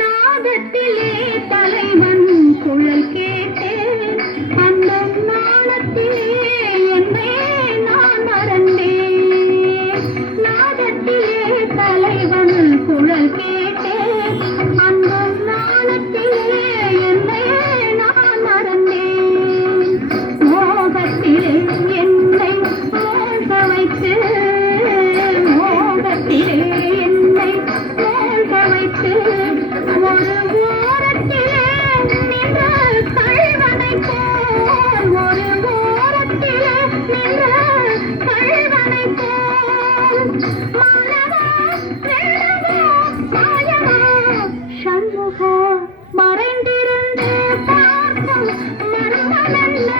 நாதத்திலே தலைவன் குழல் கேட்டேன், அந்த நாணத்திலே என்னை நான் மறந்தேன். நாதத்திலே தலைவன் குழல் கேட்டேன், அந்த நாணத்திலே என்னை நான் மறந்தேன். மோகத்திலே என்னை மோக வைத்து, மோகத்திலே என்னை மோக வைத்து, ஒரு ஓரத்திலே நின்ற கள்வனை போல், ஒரு ஓரத்திலே நின்ற கள்வனை போல், மானவா வேடவா மாயவா சண்முகா மறைந்திருந்து பார்க்கும் மர்மமல்ல.